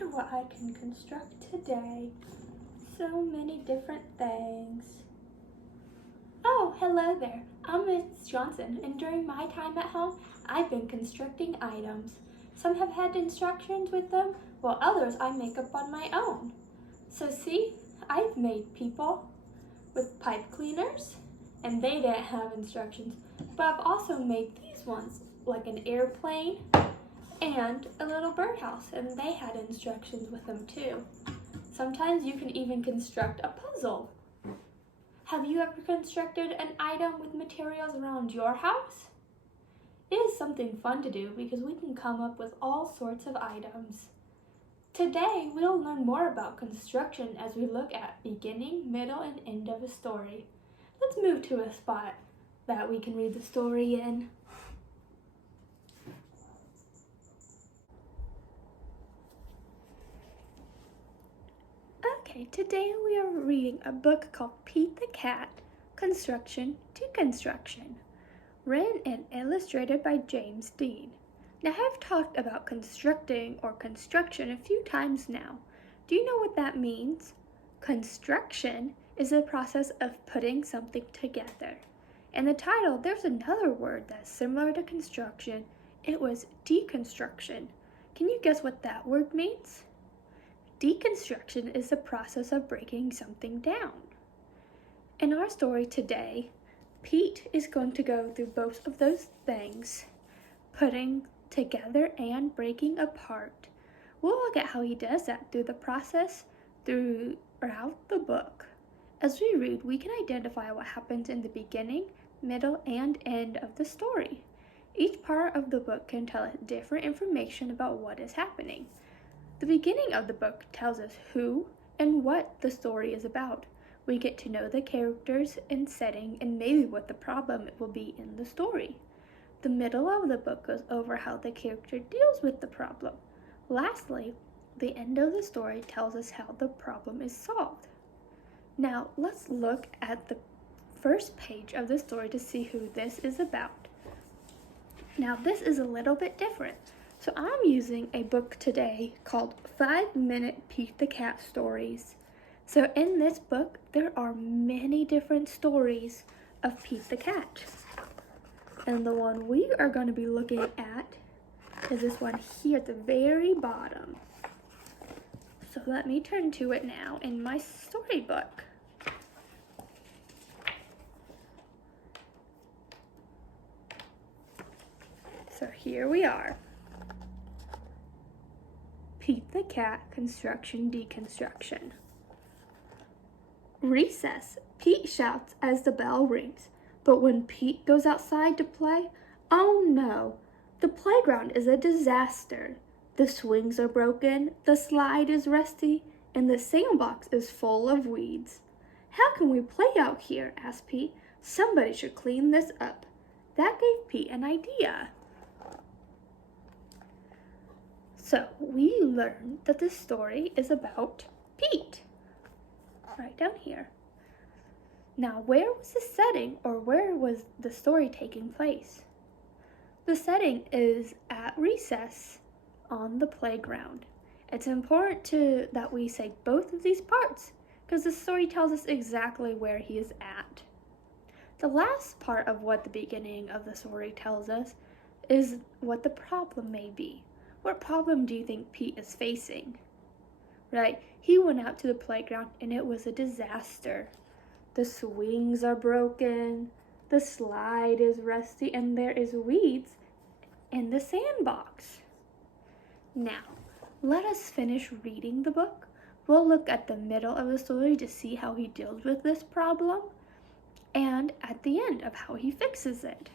wonder what I can construct today. So many different things. Oh, hello there. I'm Miss Johnson, and during my time at home, I've been constructing items. Some have had instructions with them, while others I make up on my own. So see, I've made people with pipe cleaners, and they didn't have instructions, but I've also made these ones, like an airplane and a little birdhouse, and they had instructions with them too. Sometimes you can even construct a puzzle. Have you ever constructed an item with materials around your house? It is something fun to do because we can come up with all sorts of items. Today, we'll learn more about construction as we look at beginning, middle, and end of a story. Let's move to a spot that we can read the story in. Okay, today we are reading a book called Pete the Cat, Construction, Deconstruction, written and illustrated by James Dean. Now, I've talked about constructing or construction a few times now. Do you know what that means? Construction is the process of putting something together. In the title, there's another word that's similar to construction. It was deconstruction. Can you guess what that word means? Deconstruction is the process of breaking something down. In our story today, Pete is going to go through both of those things, putting together and breaking apart. We'll look at how he does that through the process throughout the book. As we read, we can identify what happens in the beginning, middle, and end of the story. Each part of the book can tell us different information about what is happening. The beginning of the book tells us who and what the story is about. We get to know the characters and setting and maybe what the problem will be in the story. The middle of the book goes over how the character deals with the problem. Lastly, the end of the story tells us how the problem is solved. Now, let's look at the first page of the story to see who this is about. Now, this is a little bit different. So I'm using a book today called 5-Minute Pete the Cat Stories. So in this book, there are many different stories of Pete the Cat. And the one we are going to be looking at is this one here at the very bottom. So let me turn to it now in my storybook. So here we are. Pete the Cat, Construction, Deconstruction. Recess, Pete shouts as the bell rings. But when Pete goes outside to play, oh no, the playground is a disaster. The swings are broken, the slide is rusty, and the sandbox is full of weeds. How can we play out here? Asked Pete. Somebody should clean this up. That gave Pete an idea. So we learned that this story is about Pete, right down here. Now, where was the setting, or where was the story taking place? The setting is at recess on the playground. It's important that we say both of these parts because the story tells us exactly where he is at. The last part of what the beginning of the story tells us is what the problem may be. What problem do you think Pete is facing? Right? He went out to the playground and it was a disaster. The swings are broken, the slide is rusty, and there is weeds in the sandbox. Now, let us finish reading the book. We'll look at the middle of the story to see how he deals with this problem, and at the end of how he fixes it.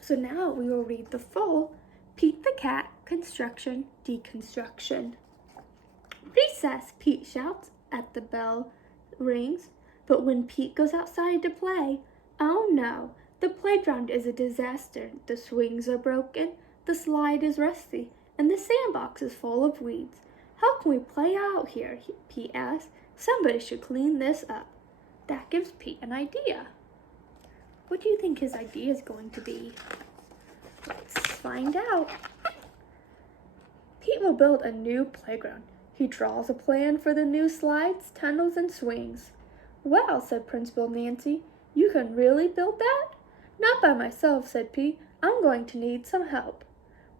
So now we will read the full Pete the Cat, Construction, Deconstruction. Recess, Pete shouts at the bell rings. But when Pete goes outside to play, oh no, the playground is a disaster. The swings are broken, the slide is rusty, and the sandbox is full of weeds. How can we play out here? Pete asks. Somebody should clean this up. That gives Pete an idea. What do you think his idea is going to be? Let's find out. Pete Pete will build a new playground. He draws a plan for the new slides, tunnels, and swings. Well, said Principal Nancy, you can really build that? Not by myself, said Pete. I'm going to need some help.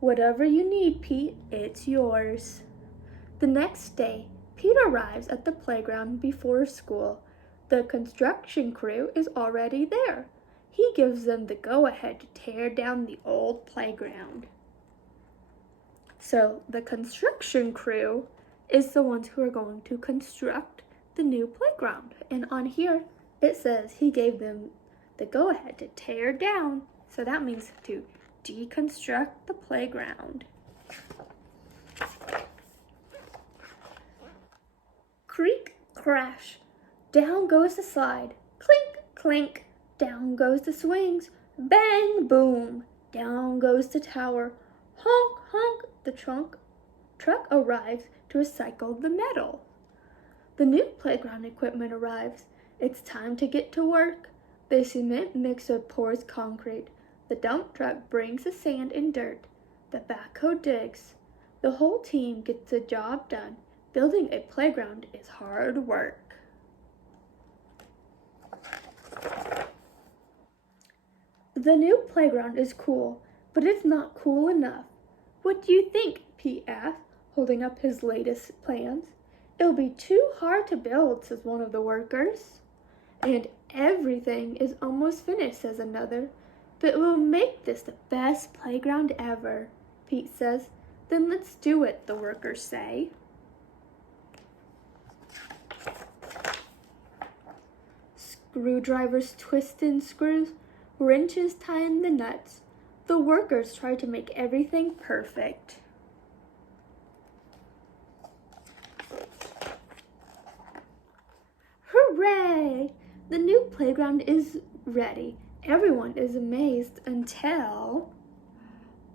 Whatever you need, Pete, it's yours. The next day, Pete arrives at the playground before school. The construction crew is already there. He gives them the go-ahead to tear down the old playground. So the construction crew is the ones who are going to construct the new playground. And on here, it says he gave them the go-ahead to tear down. So that means to deconstruct the playground. Creak, crash. Down goes the slide. Clink, clink. Down goes the swings. Bang, boom. Down goes the tower. Honk, honk. The truck arrives to recycle the metal. The new playground equipment arrives. It's time to get to work. The cement mixer pours concrete. The dump truck brings the sand and dirt. The backhoe digs. The whole team gets the job done. Building a playground is hard work. The new playground is cool, but it's not cool enough. What do you think? Pete asked, holding up his latest plans. It'll be too hard to build, says one of the workers. And everything is almost finished, says another. But we'll make this the best playground ever, Pete says. Then let's do it, the workers say. Screwdrivers twist in screws, wrenches tie in the nuts. The workers try to make everything perfect. Hooray! The new playground is ready. Everyone is amazed until...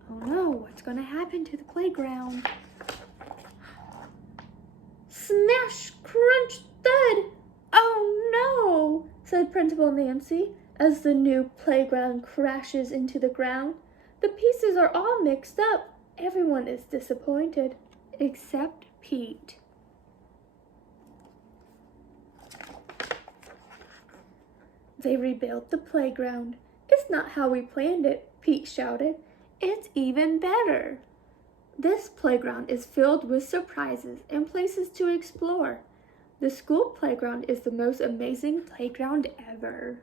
Oh no, what's going to happen to the playground? Smash, crunch, thud! Oh no, said Principal Nancy as the new playground crashes into the ground. The pieces are all mixed up. Everyone is disappointed, except Pete. They rebuilt the playground. It's not how we planned it, Pete shouted. It's even better. This playground is filled with surprises and places to explore. The school playground is the most amazing playground ever.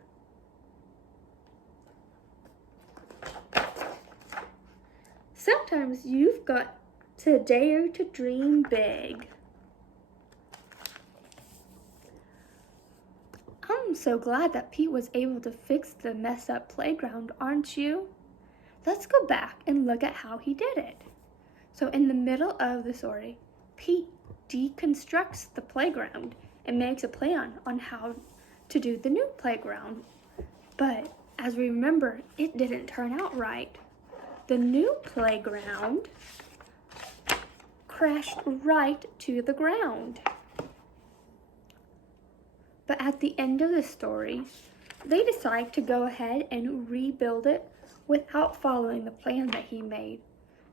Sometimes you've got to dare to dream big. I'm so glad that Pete was able to fix the messed up playground, aren't you? Let's go back and look at how he did it. So in the middle of the story, Pete deconstructs the playground and makes a plan on how to do the new playground. But as we remember, it didn't turn out right. The new playground crashed right to the ground. But at the end of the story, they decide to go ahead and rebuild it without following the plan that he made.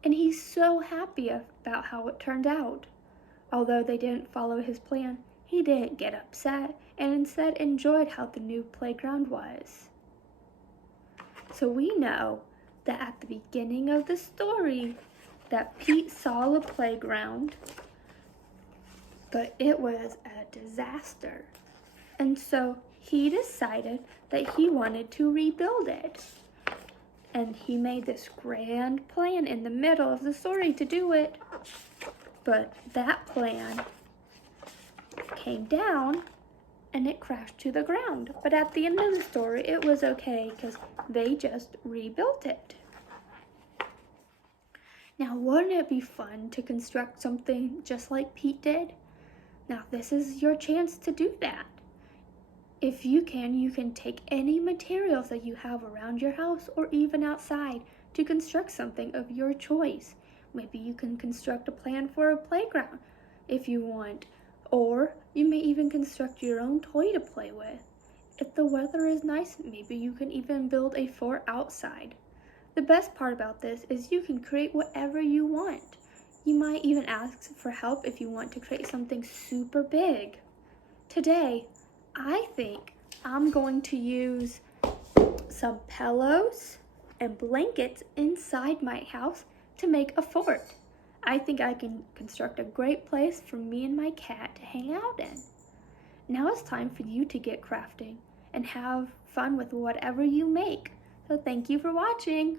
And he's so happy about how it turned out. Although they didn't follow his plan, he didn't get upset and instead enjoyed how the new playground was. So we know that at the beginning of the story that Pete saw the playground, but it was a disaster. And so he decided that he wanted to rebuild it. And he made this grand plan in the middle of the story to do it. But that plan came down and it crashed to the ground. But at the end of the story, it was okay because they just rebuilt it. Now, wouldn't it be fun to construct something just like Pete did? Now, this is your chance to do that. If you can take any materials that you have around your house or even outside to construct something of your choice. Maybe you can construct a plan for a playground if you want, or you may even construct your own toy to play with. If the weather is nice, maybe you can even build a fort outside. The best part about this is you can create whatever you want. You might even ask for help if you want to create something super big. Today, I think I'm going to use some pillows and blankets inside my house to make a fort. I think I can construct a great place for me and my cat to hang out in. Now it's time for you to get crafting and have fun with whatever you make. So thank you for watching.